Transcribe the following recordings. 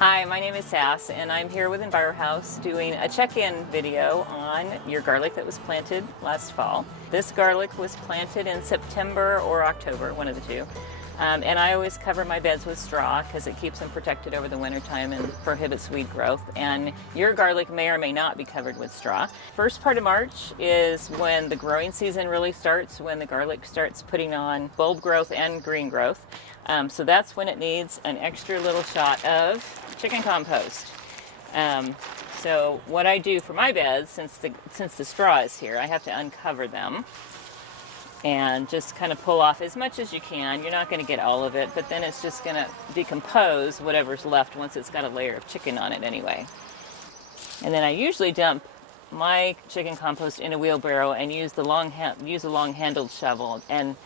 Hi, my name is Sass, and I'm here with EnviroHouse doing a check-in video on your garlic that was planted last fall. This garlic was planted in September or October, one of the two. And I always cover my beds with straw because it keeps them protected over the wintertime and prohibits weed growth. And your garlic may or may not be covered with straw. First part of March is when the growing season really starts, when the garlic starts putting on bulb growth and green growth. So that's when it needs an extra little shot of chicken compost. So what I do for my beds, since the straw is here, I have to uncover them and just kind of pull off as much as you can. You're not going to get all of it, but then it's just going to decompose whatever's left once it's got a layer of chicken on it anyway. And then I usually dump my chicken compost in a wheelbarrow and use a long-handled shovel and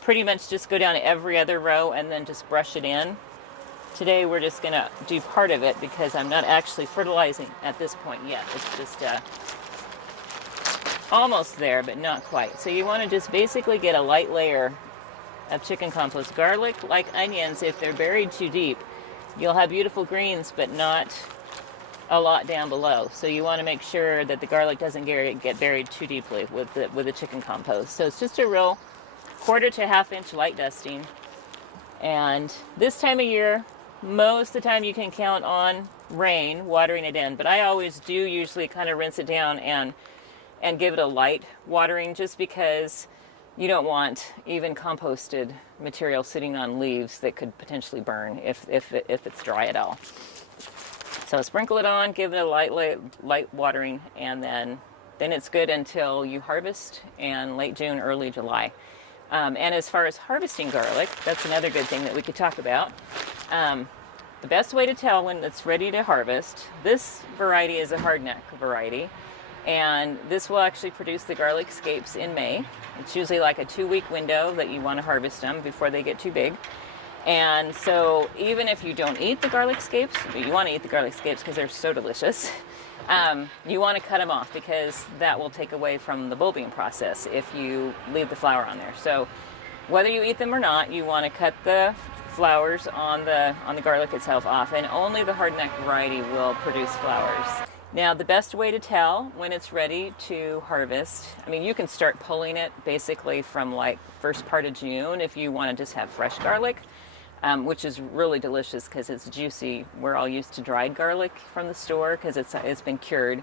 pretty much just go down every other row and then just brush it in. Today we're just going to do part of it because I'm not actually fertilizing at this point yet. It's just almost there, but not quite. So you want to just basically get a light layer of chicken compost. Garlic, like onions, if they're buried too deep, you'll have beautiful greens, but not a lot down below. So you want to make sure that the garlic doesn't get buried too deeply with the chicken compost. So it's just a real 1/4 to 1/2 inch light dusting. And this time of year, most of the time you can count on rain watering it in, but I always do usually kind of rinse it down and give it a light watering, just because you don't want even composted material sitting on leaves that could potentially burn if it's dry at all. So sprinkle it on, give it a light watering, and then it's good until you harvest in late June, early July. And as far as harvesting garlic, that's another good thing that we could talk about. The best way to tell when it's ready to harvest, this variety is a hardneck variety, and this will actually produce the garlic scapes in May. It's usually like a 2-week window that you want to harvest them before they get too big. And so even if you don't eat the garlic scapes, you want to eat the garlic scapes because they're so delicious, you want to cut them off because that will take away from the bulbing process if you leave the flower on there. So whether you eat them or not, you want to cut the flowers on the garlic itself off, and only the hardneck variety will produce flowers. Now, the best way to tell when it's ready to harvest, I mean, you can start pulling it basically from like first part of June if you want to just have fresh garlic, which is really delicious because it's juicy. We're all used to dried garlic from the store because it's been cured,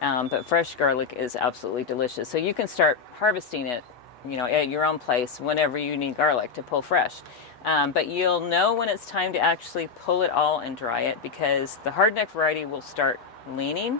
but fresh garlic is absolutely delicious. So you can start harvesting it, at your own place whenever you need garlic to pull fresh. But you'll know when it's time to actually pull it all and dry it, because the hardneck variety will start leaning.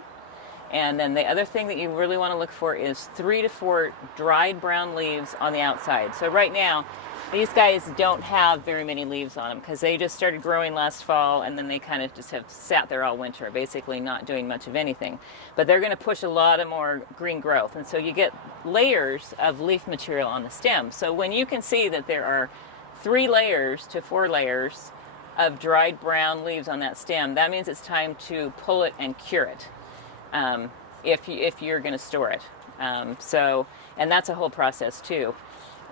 And then the other thing that you really want to look for is 3 to 4 dried brown leaves on the outside. So right now, these guys don't have very many leaves on them because they just started growing last fall, and then they kind of just have sat there all winter, basically not doing much of anything. But they're going to push a lot of more green growth, and so you get layers of leaf material on the stem. So when you can see that there are 3 layers to 4 layers of dried brown leaves on that stem, that means it's time to pull it and cure it, if you're going to store it. And that's a whole process too.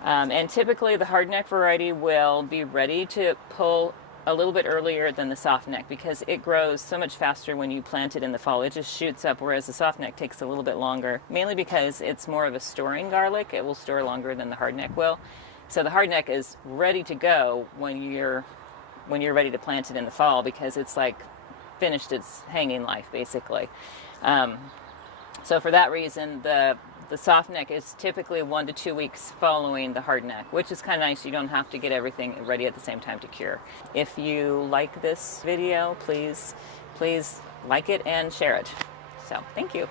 And typically the hardneck variety will be ready to pull a little bit earlier than the softneck because it grows so much faster when you plant it in the fall. It just shoots up, whereas the softneck takes a little bit longer, mainly because it's more of a storing garlic. It will store longer than the hardneck will. So the hardneck is ready to go when you're ready to plant it in the fall, because it's like finished its hanging life basically. So for that reason, the softneck is typically 1 to 2 weeks following the hardneck, which is kind of nice. You don't have to get everything ready at the same time to cure. If you like this video, please like it and share it. So thank you.